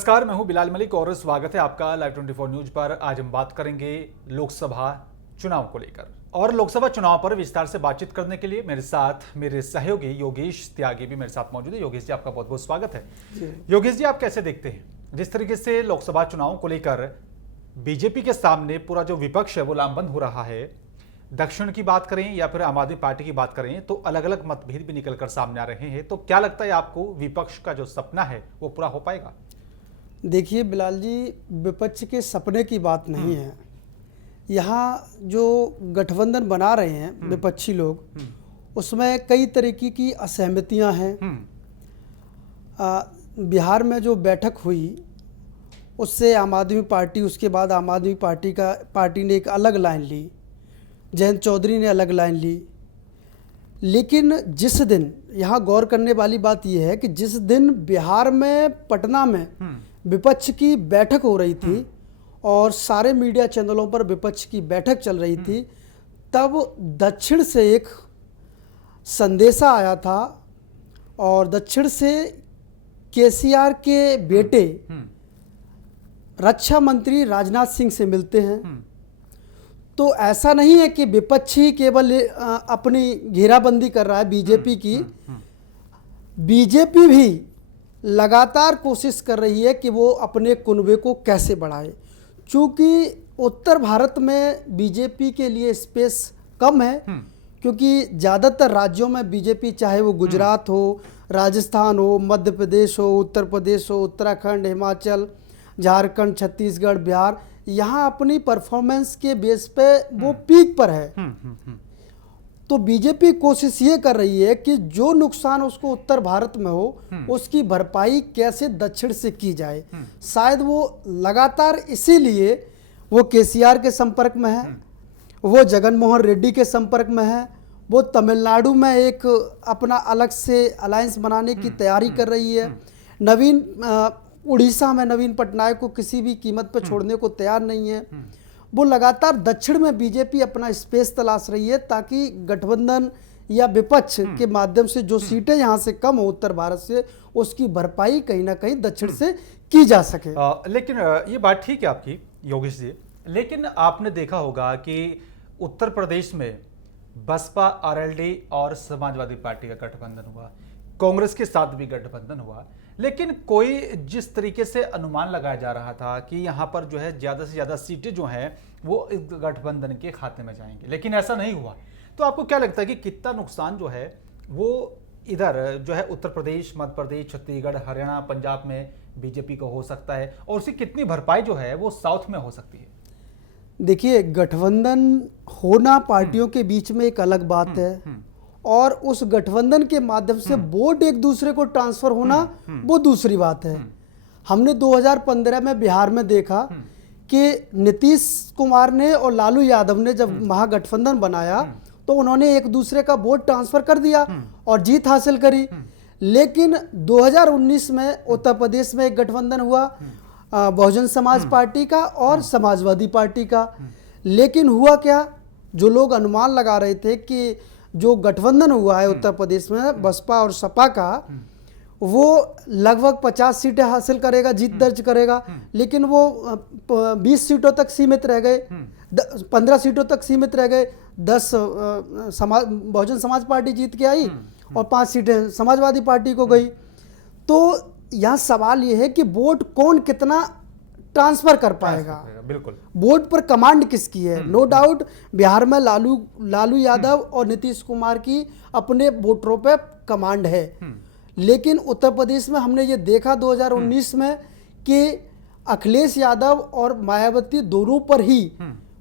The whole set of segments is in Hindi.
नमस्कार, मैं हूं बिलाल मलिक और स्वागत है आपका लाइव 24 न्यूज पर। आज हम बात करेंगे लोकसभा चुनाव को लेकर और लोकसभा चुनाव पर विस्तार से बातचीत करने के लिए मेरे साथ मेरे सहयोगी योगेश त्यागी भी मेरे साथ मौजूद है। योगेश जी, आपका बहुत बहुत स्वागत है। योगेश जी, आप कैसे देखते हैं जिस तरीके से लोकसभा चुनाव को लेकर बीजेपी के सामने पूरा जो विपक्ष है वो लामबंद हो रहा है? दक्षिण की बात करें या फिर आम आदमी पार्टी की बात करें तो अलग अलग मतभेद भी निकलकर सामने आ रहे हैं। तो क्या लगता है आपको, विपक्ष का जो सपना है वो पूरा हो पाएगा? देखिए बिलाल जी, विपक्ष के सपने की बात नहीं है। यहाँ जो गठबंधन बना रहे हैं विपक्षी लोग, उसमें कई तरीके की असहमतियाँ हैं। बिहार में जो बैठक हुई उससे आम आदमी पार्टी, उसके बाद आम आदमी पार्टी ने एक अलग लाइन ली, जयंत चौधरी ने अलग लाइन ली। लेकिन जिस दिन, यहाँ गौर करने वाली बात यह है कि जिस दिन बिहार में पटना में विपक्ष की बैठक हो रही थी और सारे मीडिया चैनलों पर विपक्ष की बैठक चल रही थी, तब दक्षिण से एक संदेशा आया था और दक्षिण से केसीआर के बेटे रक्षा मंत्री राजनाथ सिंह से मिलते हैं। तो ऐसा नहीं है कि विपक्षी केवल अपनी घेराबंदी कर रहा है बीजेपी की। बीजेपी भी लगातार कोशिश कर रही है कि वो अपने कुनबे को कैसे बढ़ाए। चूँकि उत्तर भारत में बीजेपी के लिए स्पेस कम है, क्योंकि ज़्यादातर राज्यों में बीजेपी, चाहे वो गुजरात हो, राजस्थान हो, मध्य प्रदेश हो, उत्तर प्रदेश हो, उत्तराखंड, हिमाचल, झारखंड, छत्तीसगढ़, बिहार, यहाँ अपनी परफॉर्मेंस के बेस पे वो पीक पर है। तो बीजेपी कोशिश ये कर रही है कि जो नुकसान उसको उत्तर भारत में हो उसकी भरपाई कैसे दक्षिण से की जाए। शायद वो लगातार इसीलिए वो केसीआर के संपर्क में है, वो जगन मोहन रेड्डी के संपर्क में है, वो तमिलनाडु में एक अपना अलग से अलायंस बनाने की तैयारी कर रही है। उड़ीसा में नवीन पटनायक को किसी भी कीमत पर छोड़ने को तैयार नहीं है। वो लगातार दक्षिण में बीजेपी अपना स्पेस तलाश रही है ताकि गठबंधन या विपक्ष के माध्यम से जो सीटें यहाँ से कम हो उत्तर भारत से, उसकी भरपाई कहीं ना कहीं दक्षिण से की जा सके। लेकिन ये बात ठीक है आपकी योगेश जी, लेकिन आपने देखा होगा कि उत्तर प्रदेश में बसपा, आरएलडी और समाजवादी पार्टी का गठबंधन हुआ, कांग्रेस के साथ भी गठबंधन हुआ, लेकिन कोई जिस तरीके से अनुमान लगाया जा रहा था कि यहाँ पर जो है ज़्यादा से ज़्यादा सीटें जो हैं वो इस गठबंधन के खाते में जाएंगी, लेकिन ऐसा नहीं हुआ। तो आपको क्या लगता है कि कितना नुकसान जो है वो इधर जो है उत्तर प्रदेश, मध्य प्रदेश, छत्तीसगढ़, हरियाणा, पंजाब में बीजेपी को हो सकता है और उसकी कितनी भरपाई जो है वो साउथ में हो सकती है? देखिए, गठबंधन होना पार्टियों के बीच में एक अलग बात है और उस गठबंधन के माध्यम से वोट एक दूसरे को ट्रांसफर होना वो दूसरी बात है। हमने 2015 में बिहार में देखा कि नीतीश कुमार ने और लालू यादव ने जब महागठबंधन बनाया तो उन्होंने एक दूसरे का वोट ट्रांसफर कर दिया और जीत हासिल करी। लेकिन 2019 में उत्तर प्रदेश में एक गठबंधन हुआ बहुजन समाज पार्टी का और समाजवादी पार्टी का। लेकिन हुआ क्या, जो लोग अनुमान लगा रहे थे कि जो गठबंधन हुआ है उत्तर प्रदेश में बसपा और सपा का, वो लगभग 50 सीटें हासिल करेगा, जीत दर्ज करेगा, लेकिन वो 20 सीटों तक सीमित रह गए, 15 सीटों तक सीमित रह गए। 10 बहुजन समाज पार्टी जीत के आई और 5 सीटें समाजवादी पार्टी को गई। तो यहाँ सवाल ये है कि वोट कौन कितना ट्रांसफर कर पाएगा, बिल्कुल वोट पर कमांड किसकी है। नो डाउट बिहार में लालू यादव और नीतीश कुमार की अपने वोटरों पे कमांड है, लेकिन उत्तर प्रदेश में हमने ये देखा 2019 में कि अखिलेश यादव और मायावती दोनों पर ही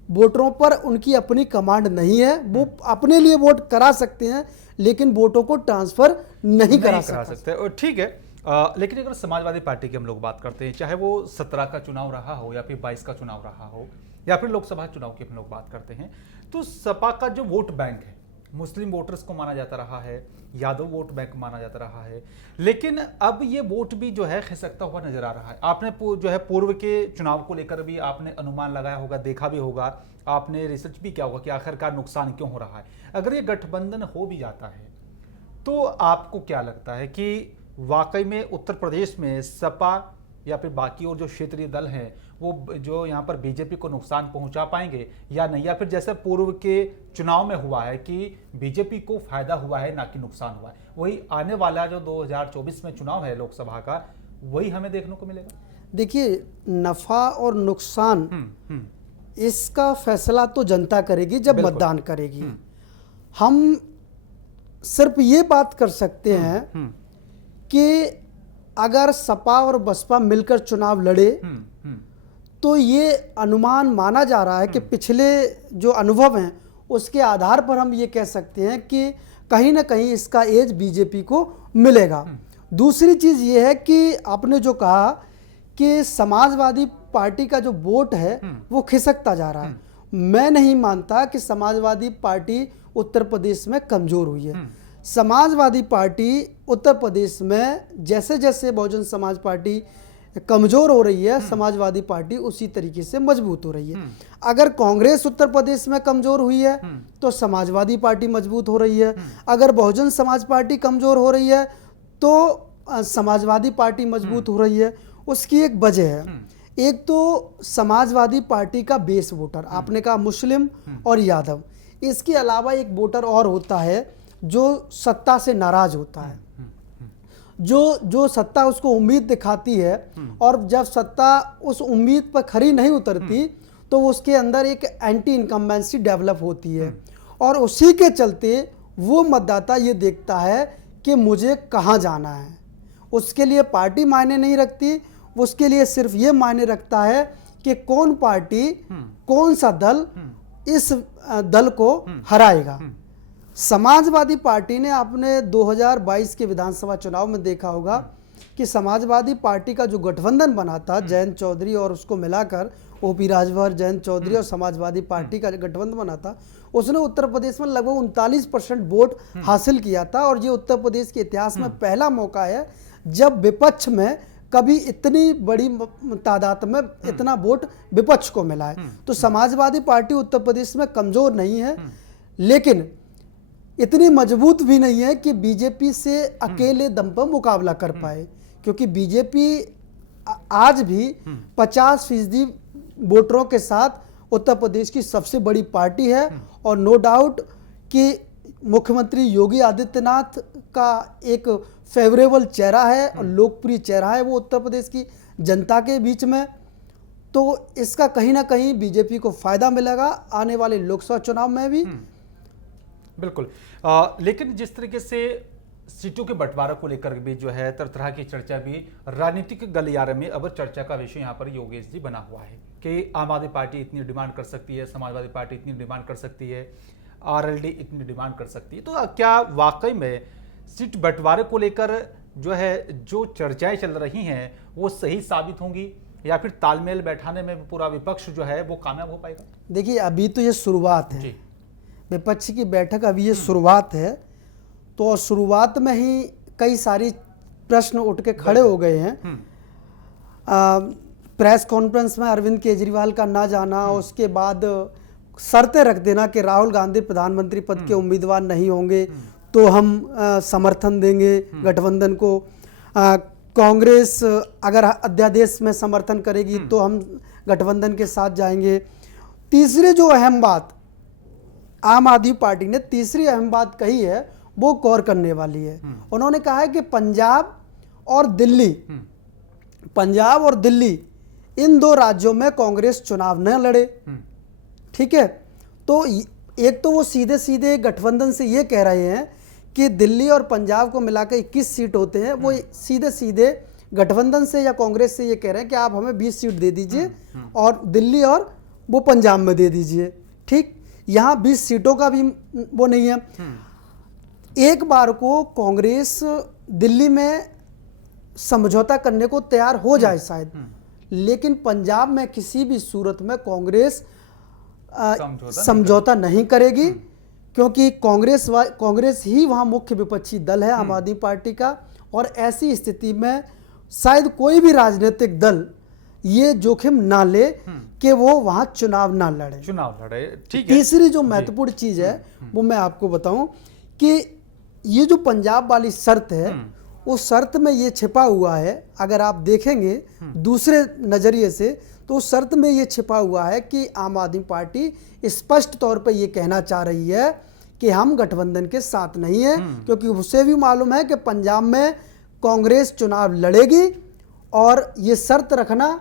वोटरों पर उनकी अपनी कमांड नहीं है। वो अपने लिए वोट करा सकते हैं लेकिन वोटों को ट्रांसफर नहीं करा सकते। ठीक है, लेकिन अगर समाजवादी पार्टी की हम लोग बात करते हैं, चाहे वो 17 का चुनाव रहा हो या फिर 22 का चुनाव रहा हो या फिर लोकसभा चुनाव की हम लोग बात करते हैं, तो सपा का जो वोट बैंक है मुस्लिम वोटर्स को माना जाता रहा है, यादव वोट बैंक माना जाता रहा है, लेकिन अब ये वोट भी जो है खिसकता हुआ नजर आ रहा है। आपने जो है पूर्व के चुनाव को लेकर भी आपने अनुमान लगाया होगा, देखा भी होगा, आपने रिसर्च भी किया होगा कि आखिरकार नुकसान क्यों हो रहा है। अगर ये गठबंधन हो भी जाता है तो आपको क्या लगता है कि वाकई में उत्तर प्रदेश में सपा या फिर बाकी और जो क्षेत्रीय दल हैं वो जो यहाँ पर बीजेपी को नुकसान पहुंचा पाएंगे या नहीं, या फिर जैसे पूर्व के चुनाव में हुआ है कि बीजेपी को फायदा हुआ है ना कि नुकसान हुआ है, वही आने वाला जो 2024 में चुनाव है लोकसभा का, वही हमें देखने को मिलेगा? देखिए, नफा और नुकसान इसका फैसला तो जनता करेगी जब मतदान करेगी। हम सिर्फ ये बात कर सकते हैं कि अगर सपा और बसपा मिलकर चुनाव लड़े तो ये अनुमान माना जा रहा है कि पिछले जो अनुभव हैं उसके आधार पर हम ये कह सकते हैं कि कहीं ना कहीं इसका एज बीजेपी को मिलेगा। दूसरी चीज़ ये है कि आपने जो कहा कि समाजवादी पार्टी का जो वोट है वो खिसकता जा रहा है। मैं नहीं मानता कि समाजवादी पार्टी उत्तर प्रदेश में कमज़ोर हुई है। समाजवादी पार्टी उत्तर प्रदेश में जैसे जैसे बहुजन समाज पार्टी कमज़ोर हो रही है, समाजवादी पार्टी उसी तरीके से मजबूत हो रही है। अगर कांग्रेस उत्तर प्रदेश में कमज़ोर हुई है तो समाजवादी पार्टी मजबूत हो रही है। अगर बहुजन समाज पार्टी कमज़ोर हो रही है तो समाजवादी पार्टी मजबूत हो रही है। उसकी एक वजह है, एक तो समाजवादी पार्टी का बेस वोटर, आपने कहा मुस्लिम और यादव, इसके अलावा एक वोटर और होता है जो सत्ता से नाराज होता है, जो सत्ता उसको उम्मीद दिखाती है और जब सत्ता उस उम्मीद पर खरी नहीं उतरती तो उसके अंदर एक एंटी इनकम्बेंसी डेवलप होती है और उसी के चलते वो मतदाता ये देखता है कि मुझे कहाँ जाना है। उसके लिए पार्टी मायने नहीं रखती, उसके लिए सिर्फ ये मायने रखता है कि कौन पार्टी, कौन सा दल इस दल को हराएगा। समाजवादी पार्टी ने आपने 2022 के विधानसभा चुनाव में देखा होगा कि समाजवादी पार्टी का जो गठबंधन बना था, जयंत चौधरी और उसको मिलाकर ओपी राजभर, जयंत चौधरी और समाजवादी पार्टी का गठबंधन बना था, उसने उत्तर प्रदेश में लगभग 39% वोट हासिल किया था। और ये उत्तर प्रदेश के इतिहास में पहला मौका है जब विपक्ष में कभी इतनी बड़ी तादाद में इतना वोट विपक्ष को मिला है। तो समाजवादी पार्टी उत्तर प्रदेश में कमज़ोर नहीं है, लेकिन इतनी मजबूत भी नहीं है कि बीजेपी से अकेले दम पर मुकाबला कर पाए, क्योंकि बीजेपी आज भी 50% वोटरों के साथ उत्तर प्रदेश की सबसे बड़ी पार्टी है। और नो डाउट कि मुख्यमंत्री योगी आदित्यनाथ का एक फेवरेबल चेहरा है और लोकप्रिय चेहरा है वो उत्तर प्रदेश की जनता के बीच में। तो इसका कहीं ना कहीं बीजेपी को फायदा मिलेगा आने वाले लोकसभा चुनाव में भी। बिल्कुल। लेकिन जिस तरीके से सीटों के बंटवारे को लेकर भी जो है तरह तरह की चर्चा भी राजनीतिक गलियारे में अब चर्चा का विषय यहाँ पर योगेश जी बना हुआ है कि आम आदमी पार्टी इतनी डिमांड कर सकती है, समाजवादी पार्टी इतनी डिमांड कर सकती है, आरएलडी इतनी डिमांड कर सकती है। तो क्या वाकई में सीट बंटवारे को लेकर जो है जो चर्चाएं चल रही हैं वो सही साबित होंगी या फिर तालमेल बैठाने में पूरा विपक्ष जो है वो कामयाब हो पाएगा? देखिए, अभी तो ये शुरुआत है, विपक्ष की बैठक अभी ये शुरुआत है। तो और शुरुआत में ही कई सारी प्रश्न उठ के खड़े हो गए हैं। प्रेस कॉन्फ्रेंस में अरविंद केजरीवाल का ना जाना, उसके बाद शर्तें रख देना कि राहुल गांधी प्रधानमंत्री पद के उम्मीदवार नहीं होंगे तो हम समर्थन देंगे गठबंधन को, कांग्रेस अगर अध्यादेश में समर्थन करेगी तो हम गठबंधन के साथ जाएंगे। तीसरी जो अहम बात आम आदमी पार्टी ने तीसरी अहम बात कही है वो गौर करने वाली है। उन्होंने कहा है कि पंजाब और दिल्ली इन दो राज्यों में कांग्रेस चुनाव न लड़े। ठीक है, तो एक तो वो सीधे सीधे गठबंधन से ये कह रहे हैं कि दिल्ली और पंजाब को मिलाकर 21 सीट होते हैं, वो सीधे सीधे गठबंधन से या कांग्रेस से ये कह रहे हैं कि आप हमें 20 सीट दे दीजिए और दिल्ली और वो पंजाब में दे दीजिए। ठीक, यहाँ 20 सीटों का भी वो नहीं है। एक बार को कांग्रेस दिल्ली में समझौता करने को तैयार हो जाए शायद, लेकिन पंजाब में किसी भी सूरत में कांग्रेस समझौता नहीं करेगी, क्योंकि कांग्रेस ही वहाँ मुख्य विपक्षी दल है आम आदमी पार्टी का। और ऐसी स्थिति में शायद कोई भी राजनीतिक दल ये जोखिम ना ले कि वो वहाँ चुनाव लड़े। ठीक है। तीसरी जो महत्वपूर्ण चीज़ है वो मैं आपको बताऊं कि ये जो पंजाब वाली शर्त है उस शर्त में ये छिपा हुआ है, अगर आप देखेंगे दूसरे नज़रिए से, तो उस शर्त में ये छिपा हुआ है कि आम आदमी पार्टी स्पष्ट तौर पर ये कहना चाह रही है कि हम गठबंधन के साथ नहीं हैं, क्योंकि उसे भी मालूम है कि पंजाब में कांग्रेस चुनाव लड़ेगी, और ये शर्त रखना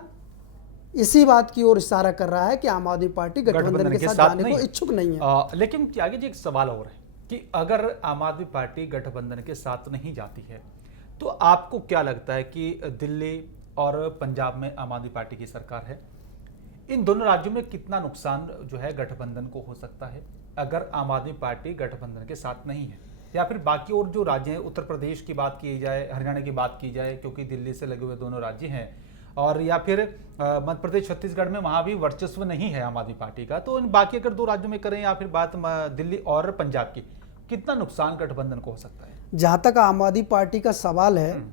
इसी बात की ओर इशारा कर रहा है कि आम आदमी पार्टी गठबंधन के साथ जाने को इच्छुक नहीं है। लेकिन आगे जी एक सवाल और है कि अगर आम आदमी पार्टी गठबंधन के साथ नहीं जाती है तो आपको क्या लगता है कि दिल्ली और पंजाब में आम आदमी पार्टी की सरकार है, इन दोनों राज्यों में कितना नुकसान जो है गठबंधन को हो सकता है अगर आम आदमी पार्टी गठबंधन के साथ नहीं है? या फिर बाकी और जो राज्य हैं, उत्तर प्रदेश की बात की जाए, हरियाणा की बात की जाए क्योंकि दिल्ली से लगे हुए दोनों राज्य हैं, और या फिर मध्य प्रदेश छत्तीसगढ़ में वहां भी वर्चस्व नहीं है आम आदमी पार्टी का, तो इन बाकी अगर दो राज्यों में करें या फिर बात दिल्ली और पंजाब की, कितना नुकसान गठबंधन को हो सकता है? जहाँ तक आम आदमी पार्टी का सवाल है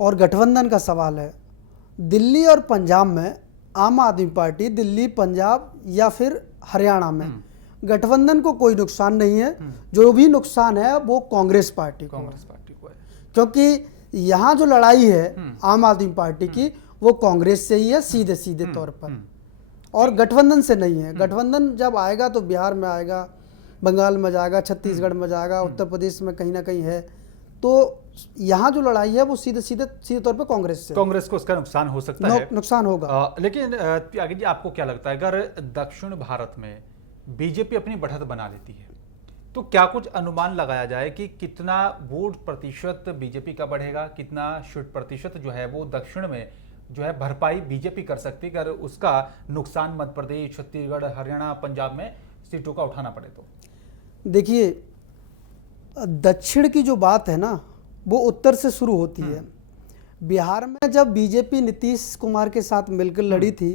और गठबंधन का सवाल है, दिल्ली और पंजाब में आम आदमी पार्टी, दिल्ली, पंजाब या फिर हरियाणा में गठबंधन को कोई नुकसान नहीं है। जो भी नुकसान है वो कांग्रेस पार्टी को है, क्योंकि यहाँ जो लड़ाई है आम आदमी पार्टी की वो कांग्रेस से ही है सीधे सीधे तौर पर, और गठबंधन से नहीं है। गठबंधन जब आएगा तो बिहार में आएगा, बंगाल में जाएगा, छत्तीसगढ़ में जाएगा, उत्तर प्रदेश में कहीं ना कहीं है, तो यहाँ जो लड़ाई है वो सीधे तौर पे कांग्रेस से, कांग्रेस को उसका नुकसान हो सकता है, नुकसान होगा। लेकिन आगे जी आपको क्या लगता है अगर दक्षिण भारत में बीजेपी अपनी बढ़त बना लेती है तो क्या कुछ अनुमान लगाया जाए कि कितना वोट प्रतिशत बीजेपी का बढ़ेगा, कितना शूट प्रतिशत जो है वो दक्षिण में जो है भरपाई बीजेपी कर सकती है अगर उसका नुकसान मध्य प्रदेश, छत्तीसगढ़, हरियाणा, पंजाब में सीटों का उठाना पड़े तो? देखिए, दक्षिण की जो बात है ना वो उत्तर से शुरू होती है। बिहार में जब बीजेपी नीतीश कुमार के साथ मिलकर लड़ी थी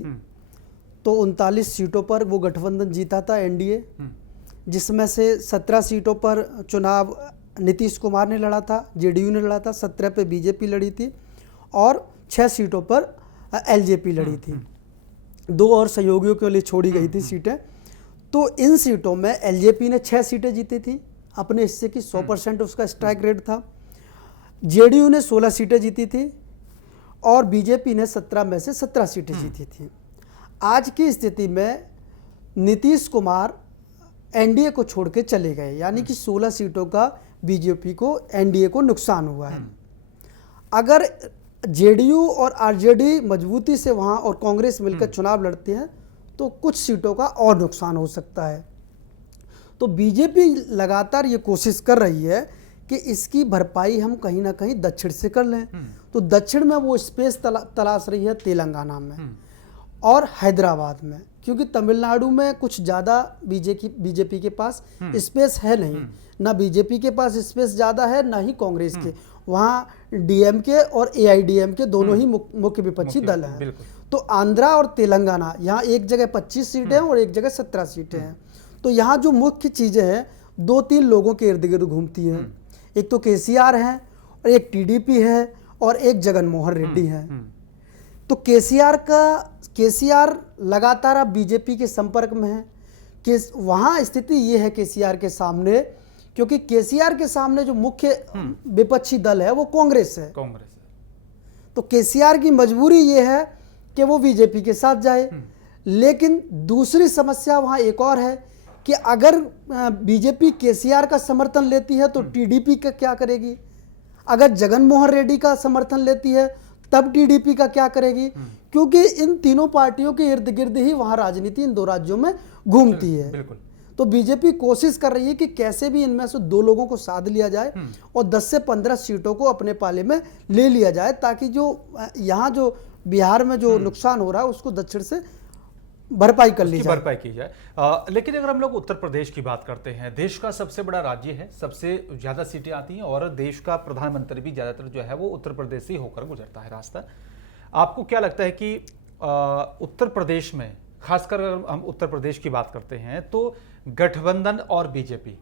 तो 39 सीटों पर वो गठबंधन जीता था, एनडीए, जिसमें से 17 सीटों पर चुनाव नीतीश कुमार ने लड़ा था, जेडीयू ने लड़ा था, 17 पे बीजेपी लड़ी थी और 6 सीटों पर एलजेपी लड़ी थी। 2 और सहयोगियों के लिए छोड़ी गई थी सीटें। तो इन सीटों में एलजेपी ने 6 सीटें जीती थी, अपने हिस्से की 100% उसका स्ट्राइक रेट था। जेडीयू ने 16 सीटें जीती थी और बीजेपी ने 17 में से 17 सीटें जीती थी। आज की स्थिति में नीतीश कुमार एनडीए को छोड़ के चले गए, यानी कि 16 सीटों का बीजेपी को, एनडीए को नुकसान हुआ है। अगर जेडीयू और आरजेडी मजबूती से वहाँ और कांग्रेस मिलकर चुनाव लड़ते हैं तो कुछ सीटों का और नुकसान हो सकता है। तो बीजेपी लगातार ये कोशिश कर रही है कि इसकी भरपाई हम कहीं ना कहीं दक्षिण से कर लें। तो दक्षिण में वो स्पेस तलाश रही है तेलंगाना में और हैदराबाद में, क्योंकि तमिलनाडु में कुछ ज़्यादा बीजेपी के पास स्पेस है नहीं, ना बीजेपी के पास स्पेस ज़्यादा है ना ही कांग्रेस के। वहाँ डीएमके और एआईडीएमके दोनों ही मुख्य विपक्षी दल हैं। तो आंध्रा और तेलंगाना, यहाँ एक जगह 25 सीटें हैं और एक जगह 17 सीटें हैं। तो यहाँ जो मुख्य चीज़ें हैं 2-3 लोगों के इर्द गिर्द घूमती हैं। एक तो केसीआर है और एक टीडीपी है और एक जगन मोहन रेड्डी है। तो केसीआर लगातार अब बीजेपी के संपर्क में है कि वहाँ स्थिति ये है केसीआर के सामने, क्योंकि केसीआर के सामने जो मुख्य विपक्षी दल है वो कांग्रेस है। तो केसीआर की मजबूरी ये है कि वो बीजेपी के साथ जाए। लेकिन दूसरी समस्या वहाँ एक और है कि अगर बीजेपी केसीआर का समर्थन लेती है तो टीडीपी का क्या करेगी, अगर जगन मोहन रेड्डी का समर्थन लेती है तब टीडीपी का क्या करेगी, क्योंकि इन तीनों पार्टियों के इर्द गिर्द ही वहाँ राजनीति इन 2 राज्यों में घूमती है। तो बीजेपी कोशिश कर रही है कि कैसे भी इनमें से 2 लोगों को साध लिया जाए और 10 से 15 सीटों को अपने पाले में ले लिया जाए, ताकि जो यहाँ जो बिहार में जो नुकसान हो रहा है उसको दक्षिण से भरपाई कर ली जाए, भरपाई की जाए। लेकिन अगर हम लोग उत्तर प्रदेश की बात करते हैं, देश का सबसे बड़ा राज्य है, सबसे ज्यादा सीटें आती हैं और देश का प्रधानमंत्री भी ज्यादातर जो है वो उत्तर प्रदेश से होकर गुजरता है रास्ता। आपको क्या लगता है कि उत्तर प्रदेश में, खासकर अगर हम उत्तर प्रदेश की बात करते हैं, तो गठबंधन और बीजेपी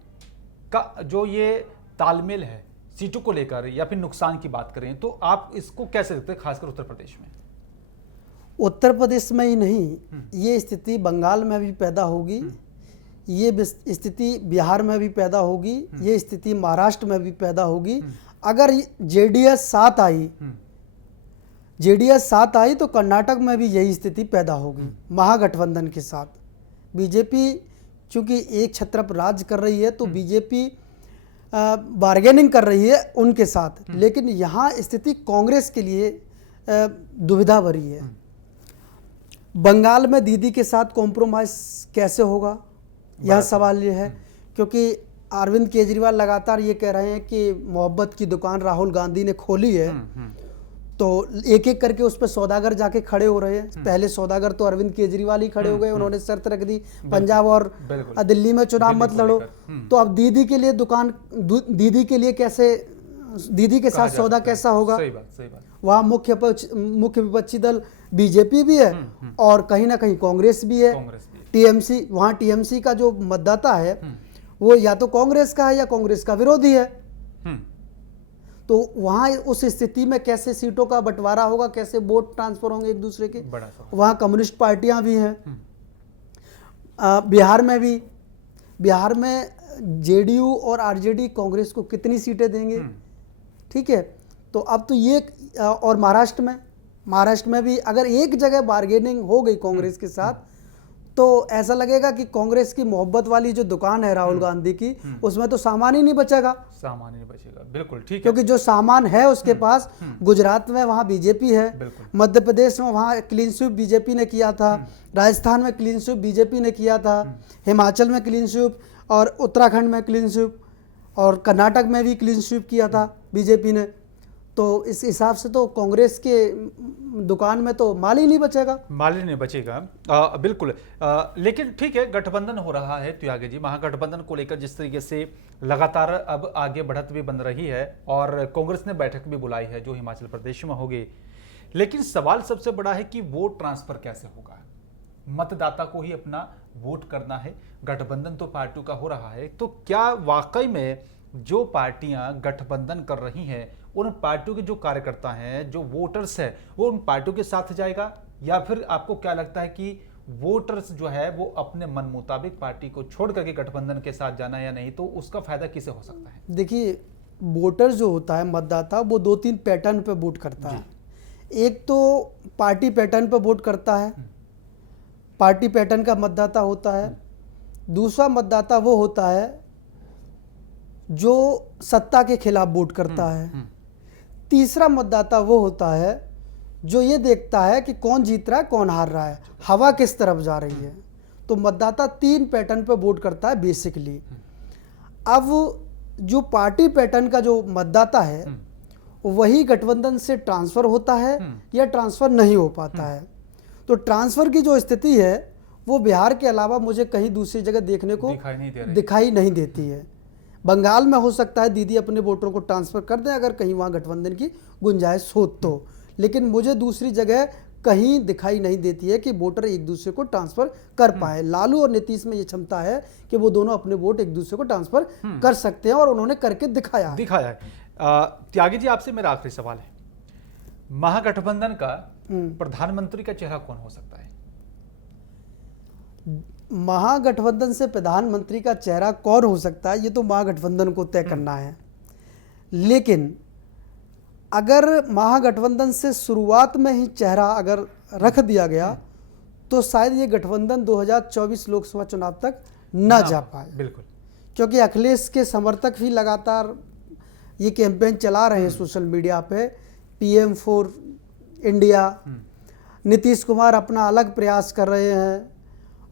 का जो ये तालमेल है सीटों को लेकर या फिर नुकसान की बात करें तो आप इसको कैसे देखते हैं, खासकर उत्तर प्रदेश में? उत्तर प्रदेश में ही नहीं, ये स्थिति बंगाल में भी पैदा होगी, ये स्थिति बिहार में भी पैदा होगी, ये स्थिति महाराष्ट्र में भी पैदा होगी अगर जेडीएस साथ आई, तो कर्नाटक में भी यही स्थिति पैदा होगी महागठबंधन के साथ। बीजेपी चूंकि एक छत्र पर राज्य कर रही है, तो बीजेपी बार्गेनिंग कर रही है उनके साथ, लेकिन यहाँ स्थिति कांग्रेस के लिए दुविधा भरी है। बंगाल में दीदी के साथ कॉम्प्रोमाइज कैसे होगा, यह सवाल ये है, क्योंकि अरविंद केजरीवाल लगातार ये कह रहे हैं कि मोहब्बत की दुकान राहुल गांधी ने खोली है, तो एक एक करके उस पर सौदागर जाके खड़े हो रहे हैं। पहले सौदागर तो अरविंद केजरीवाल ही खड़े हो गए, उन्होंने शर्त रख दी पंजाब और दिल्ली में चुनाव मत लड़ो। तो अब दीदी के लिए दुकान, दीदी के लिए कैसे, दीदी के साथ सौदा कैसा होगा। सही बात। वहाँ मुख्य विपक्षी दल बीजेपी भी है और कहीं ना कहीं कांग्रेस भी है, टीएमसी। वहाँ टीएमसी का जो मतदाता है वो या तो कांग्रेस का है या कांग्रेस का विरोधी है। तो वहाँ उस स्थिति में कैसे सीटों का बंटवारा होगा, कैसे वोट ट्रांसफर होंगे एक दूसरे के। वहाँ कम्युनिस्ट पार्टियां भी हैं। बिहार में जेडीयू और आरजेडी कांग्रेस को कितनी सीटें देंगे, ठीक है। तो अब तो ये, और महाराष्ट्र में भी अगर एक जगह बार्गेनिंग हो गई कांग्रेस के साथ, तो ऐसा लगेगा कि कांग्रेस की मोहब्बत वाली जो दुकान है राहुल गांधी की, उसमें तो सामान ही नहीं बचेगा। बिल्कुल ठीक है, क्योंकि जो सामान है उसके पास, गुजरात में वहाँ बीजेपी है, मध्य प्रदेश में वहाँ क्लीन स्वीप बीजेपी ने किया था, राजस्थान में क्लीन स्वीप बीजेपी ने किया था, हिमाचल में क्लीन स्वीप, और उत्तराखंड में क्लीन स्वीप, और कर्नाटक में भी क्लीन स्वीप किया था बीजेपी ने। तो इस हिसाब से तो कांग्रेस के दुकान में तो माल ही नहीं बचेगा। बिल्कुल। लेकिन ठीक है, गठबंधन हो रहा है त्यागी जी, महागठबंधन को लेकर जिस तरीके से लगातार अब आगे बढ़त भी बन रही है, और कांग्रेस ने बैठक भी बुलाई है जो हिमाचल प्रदेश में होगी। लेकिन सवाल सबसे बड़ा है कि वोट ट्रांसफर कैसे होगा। मतदाता को ही अपना वोट करना है, गठबंधन तो पार्टियों का हो रहा है, तो क्या वाकई में जो पार्टियां गठबंधन कर रही हैं उन पार्टियों के जो कार्यकर्ता हैं, जो वोटर्स हैं, वो उन पार्टियों के साथ जाएगा, या फिर आपको क्या लगता है कि वोटर्स जो है वो अपने मन मुताबिक पार्टी को छोड़ करके गठबंधन के साथ जाना या नहीं, तो उसका फायदा किसे हो सकता है? देखिए, वोटर जो होता है, मतदाता, वो 2-3 पैटर्न पे वोट करता है। एक तो पार्टी पैटर्न पे वोट करता है, पार्टी पैटर्न का मतदाता होता है। दूसरा मतदाता वो होता है जो सत्ता के खिलाफ वोट करता है। तीसरा मतदाता वो होता है जो ये देखता है कि कौन जीत रहा है, कौन हार रहा है, हवा किस तरफ जा रही है। तो मतदाता 3 पैटर्न पे वोट करता है बेसिकली। अब जो पार्टी पैटर्न का जो मतदाता है वही गठबंधन से ट्रांसफर होता है या ट्रांसफर नहीं हो पाता है। तो ट्रांसफर की जो स्थिति है वो बिहार के अलावा मुझे कहीं दूसरी जगह देखने को दिखाई नहीं देती है। बंगाल में हो सकता है दीदी अपने वोटरों को ट्रांसफर कर दें अगर कहीं वहाँ गठबंधन की गुंजाइश हो तो, लेकिन मुझे दूसरी जगह कहीं दिखाई नहीं देती है कि वोटर एक दूसरे को ट्रांसफर कर पाए। लालू और नीतीश में ये क्षमता है कि वो दोनों अपने वोट एक दूसरे को ट्रांसफर कर सकते हैं, और उन्होंने करके दिखाया है। त्यागी जी, आपसे मेरा आखिरी सवाल है, महागठबंधन का प्रधानमंत्री का चेहरा कौन हो सकता है? महागठबंधन से प्रधानमंत्री का चेहरा कौन हो सकता है ये तो महागठबंधन को तय करना है। लेकिन अगर महागठबंधन से शुरुआत में ही चेहरा अगर रख दिया गया तो शायद ये गठबंधन 2024 लोकसभा चुनाव तक न जा पाए। बिल्कुल, क्योंकि अखिलेश के समर्थक भी लगातार ये कैंपेन चला रहे हैं सोशल मीडिया पे, PM for India. Nitish Kumar अपना अलग प्रयास कर रहे हैं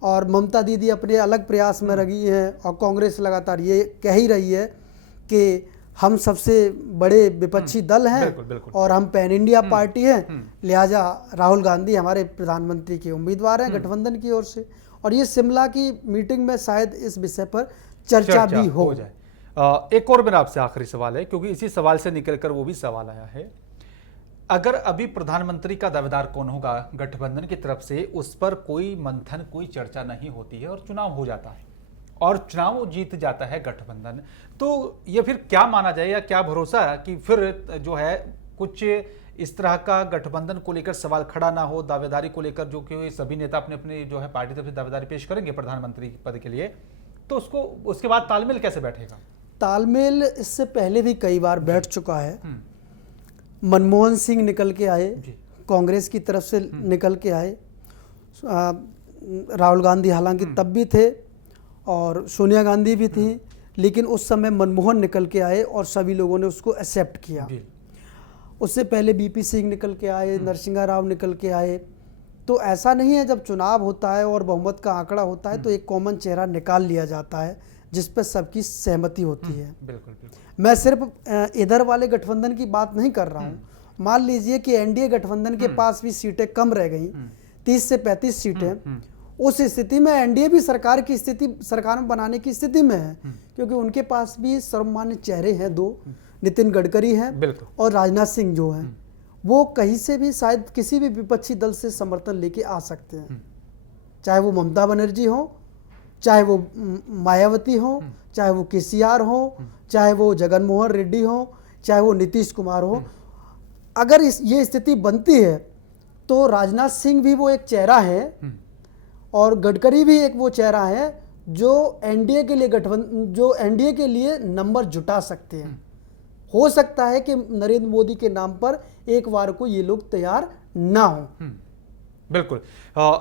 और ममता दीदी अपने अलग प्रयास में लगी हैं, और कांग्रेस लगातार ये कह ही रही है कि हम सबसे बड़े विपक्षी दल हैं। बिल्कुल। और हम पैन इंडिया पार्टी हैं, लिहाजा राहुल गांधी हमारे प्रधानमंत्री के उम्मीदवार हैं गठबंधन की ओर से। और ये शिमला की मीटिंग में शायद इस विषय पर चर्चा भी हो जाए। एक और मेरा आपसे आखिरी सवाल है, क्योंकि इसी सवाल से निकलकर वो भी सवाल आया है, अगर अभी प्रधानमंत्री का दावेदार कौन होगा गठबंधन की तरफ से, उस पर कोई मंथन, कोई चर्चा नहीं होती है और चुनाव हो जाता है और चुनाव जीत जाता है गठबंधन, तो ये फिर क्या माना जाए या क्या भरोसा है कि फिर जो है कुछ इस तरह का गठबंधन को लेकर सवाल खड़ा ना हो, दावेदारी को लेकर, जो कि सभी नेता अपने अपने जो है पार्टी तरफ से दावेदारी पेश करेंगे प्रधानमंत्री पद के लिए, तो उसको उसके बाद तालमेल कैसे बैठेगा? तालमेल इससे पहले भी कई बार बैठ चुका है। मनमोहन सिंह निकल के आए, कांग्रेस की तरफ से निकल के आए, राहुल गांधी हालांकि तब भी थे और सोनिया गांधी भी थी, लेकिन उस समय मनमोहन निकल के आए और सभी लोगों ने उसको एक्सेप्ट किया। उससे पहले बीपी सिंह निकल के आए, नरसिंहा राव निकल के आए। तो ऐसा नहीं है, जब चुनाव होता है और बहुमत का आंकड़ा होता है तो एक कॉमन चेहरा निकाल लिया जाता है जिस पर सबकी सहमति होती है। बिल्कुल बिल्कुल। मैं सिर्फ इधर वाले गठबंधन की बात नहीं कर रहा हूँ। मान लीजिए कि एनडीए गठबंधन के पास भी सीटें कम रह गई, 30 से 35 सीटें, उस स्थिति में एनडीए भी सरकार में बनाने की स्थिति में है, क्योंकि उनके पास भी सर्वमान्य चेहरे हैं, 2 नितिन गडकरी हैं और राजनाथ सिंह जो हैं, वो कहीं से भी शायद किसी भी विपक्षी दल से समर्थन लेके आ सकते हैं, चाहे वो ममता बनर्जी हो, चाहे वो मायावती हो, चाहे वो केसीआर हो, चाहे वो जगन मोहन रेड्डी हो, चाहे वो नीतीश कुमार हो। अगर ये स्थिति बनती है तो राजनाथ सिंह भी वो एक चेहरा है और गडकरी भी एक वो चेहरा है जो एनडीए के लिए नंबर जुटा सकते हैं। हो सकता है कि नरेंद्र मोदी के नाम पर एक बार को ये लोग तैयार ना हो। बिल्कुल,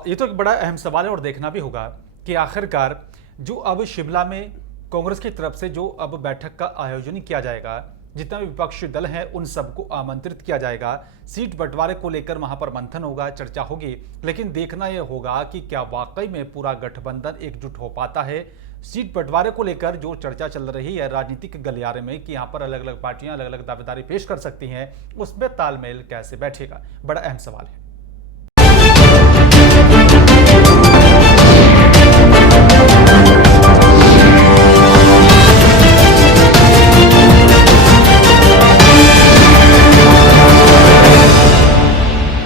ये तो एक बड़ा अहम सवाल है और देखना भी होगा कि आखिरकार जो अब शिमला में कांग्रेस की तरफ से जो अब बैठक का आयोजन किया जाएगा, जितना भी विपक्षी दल हैं उन सबको आमंत्रित किया जाएगा, सीट बंटवारे को लेकर वहां पर मंथन होगा, चर्चा होगी, लेकिन देखना यह होगा कि क्या वाकई में पूरा गठबंधन एकजुट हो पाता है। सीट बंटवारे को लेकर जो चर्चा चल रही है राजनीतिक गलियारे में कि यहाँ पर अलग अलग पार्टियां अलग अलग दावेदारी पेश कर सकती हैं, उसमें तालमेल कैसे बैठेगा, बड़ा अहम सवाल है।